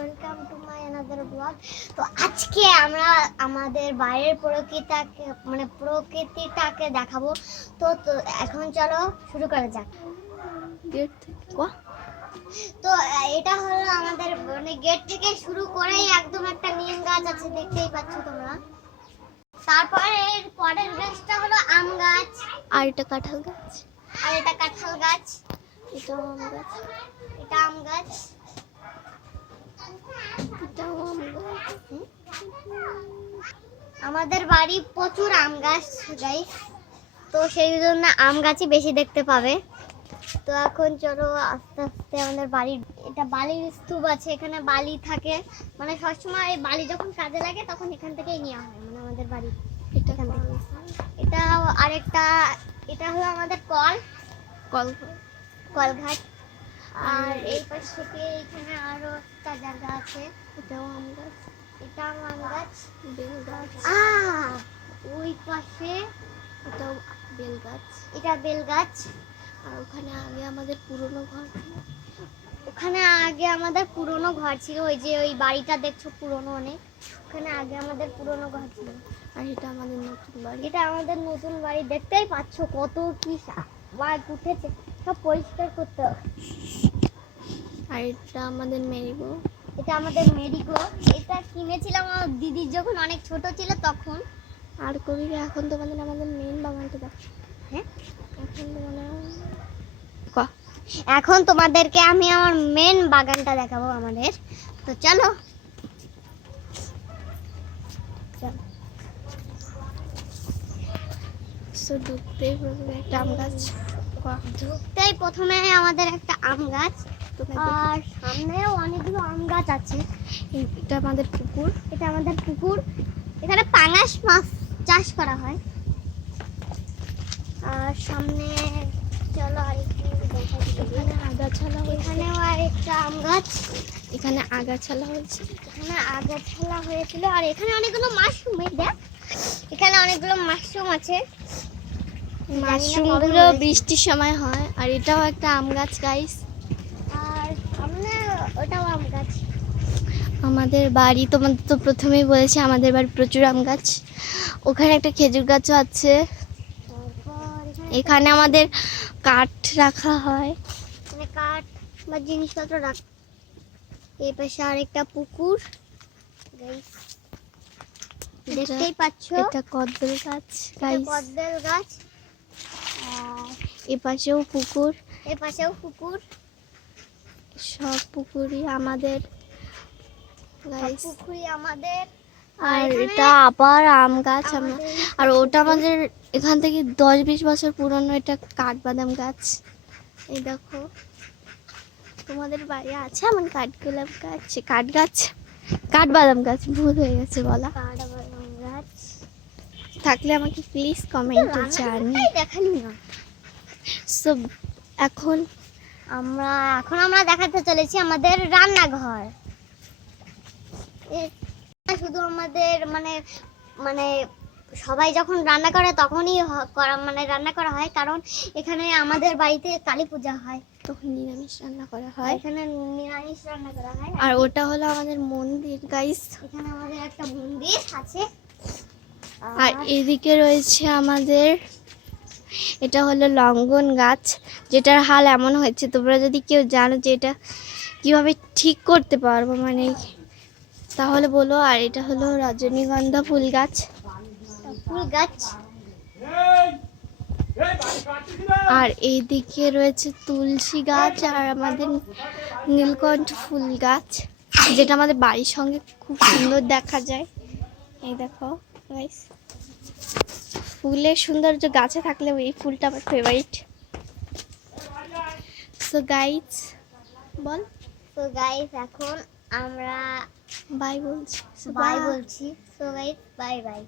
Welcome to my another blog. তো আজকে আমরা আমাদের বাইরের প্রকৃতিটাকে দেখাবো। তো এখন চলো শুরু করা যাক। তো এটা হলো আমাদের মানে গেট থেকে শুরু করেই একদম একটা নিম গাছ আছে, দেখতেই পাচ্ছ তোমরা। তারপরে এর পরের গাছটা হলো আম গাছ, আর এটা কাঁঠাল গাছ, আর এটা কাঁঠাল গাছ, এটা আম গাছ, এটা আম গাছ, এটাও আম গাছ। আমাদের বাড়ি প্রচুর আম গাছ গাইস, তো সেই জন্য আম গাছই বেশি দেখতে পাবে। তো এখন চলো আস্তে আস্তে আমাদের বাড়ির, এটা বালির স্তূপ আছে, এখানে বালি থাকে, মানে সবসময় এই বালি যখন কাজে লাগে তখন এখান থেকেই নেওয়া হয়, মানে আমাদের বাড়ি এটা এখান থেকে। এটা আরেকটা, এটা হলো আমাদের কলঘাট। আর এই পাশ থেকে এখানে আরো একটা জায়গা আছে, এটাও আম গাছ, এটা আম গাছ, বেল গাছ। ওই পাশে এটাও বেল গাছ, এটা বেল গাছ। আর ওখানে আগে আমাদের পুরনো ঘর ছিল, ওখানে আগে আমাদের পুরনো ঘর ছিল, ওই যে ওই বাড়িটা দেখছো পুরনো অনেক, ওখানে আগে আমাদের পুরনো ঘর ছিল। আর এটা আমাদের নতুন বাড়ি, এটা আমাদের নতুন বাড়ি, দেখতেই পাচ্ছ কত কি উঠেছে, সব পরিষ্কার করতে হবে। আর এটা আমাদের মেরিগো, এটা আমাদের মেরিগো, এটা কিনেছিলাম আমার দিদির যখন অনেক ছোট ছিল তখন। আর কবিকে এখন তোমাদের আমাদের মেন বাগানটা দেখো। হ্যাঁ, এখন এখন তোমাদেরকে আমি আমার মেন বাগানটা দেখাবো আমাদের। তো চলো ঢুকতেই একটা আম গাছ, ঢুকতেই প্রথমে আমাদের একটা আম গাছ, আর সামনেও অনেকগুলো আম গাছ আছে। এটা আমাদের পুকুর, এটা আমাদের পুকুর, এখানে পাঙাশ মাছ চাষ করা হয়। আর সামনে চলো আরেকটু দেখাই, এখানে আগাছালা, এখানেও আরেকটা আম গাছ, এখানে আগাছালা হয়েছে, এখানে আগাছালা হয়েছিল। আর এখানে অনেকগুলো মাশরুম, দেখ এখানে অনেকগুলো মাশরুম আছে। মাশরুমগুলো বৃষ্টির সময় হয়। আর এটাও একটা আম গাছ গাইস, আর সামনে ওটাও আম গাছ। আমাদের বাড়ি তোমাদের তো প্রথমেই বলেছি আমাদের বাড়ি প্রচুর আম গাছ, ওখানে একটা খেজুর গাছও আছে। এখানে আমাদের কাঠ রাখা হয়, মানে কাঠ বা জিনিসপত্র রাখ। এই পাশে আরেকটা পুকুর গাইস, দেখতেই পাচ্ছ। এটা কদবেল গাছ গাইস, কদবেল গাছ। এ পাশেও পুকুর, এই পাশেও পুকুর, সব পুকুরই আমাদের গাইস। পুকুরই আমাদের। আর এটা আবার আম গাছ। আর ওটা আমাদের এখান থেকে 10-20 বছর পুরনো, এটা কাঠবাদাম গাছ। এই দেখো তোমাদের বাড়ি আছে এমন কাঠগোলাপ গাছ, কাঠবাদাম গাছ, ভুল হয়ে গেছে বলা। কাঠবাদাম গাছ থাকলে আমাকে প্লিজ কমেন্টে জানিও। দেখালি না। সো এখন আমরা দেখাতে চলেছি আমাদের রান্নাঘর। শুধু আমাদের মানে মানে সবাই যখন রান্না করে তখনই মানে রান্না করা হয়, কারণ এখানে আমাদের বাড়িতে কালী পূজা হয়, তখন নিরামিষ রান্না করা হয়। এখানে নিরামিষ রান্না করা হয়। আর ওটা হলো আমাদের মন্দির গাইস, এখানে আমাদের একটা মন্দির আছে। আর এদিকে রয়েছে আমাদের, এটা হলো লঙ্ঘন গাছ, যেটার হাল এমন হয়েছে, তোমরা যদি কেউ জানো যে এটা কিভাবে ঠিক করতে পারবো মানে তাহলে বলো। আর এটা হলো রজনীগন্ধা ফুল গাছ, আর এইদিকে রয়েছে তুলসী গাছ, আর আমাদের নীলকণ্ঠ ফুল গাছ, যেটা আমাদের বাড়ির সঙ্গে খুব সুন্দর দেখা যায়। এই দেখো গাইস, ফুলের সৌন্দর্য গাছে থাকলে এই ফুলটা আমার ফেভারিট। সো গাইস বল, তো গাইস এখন আমরা বাই বলছি, সো গাইস বাই বাই।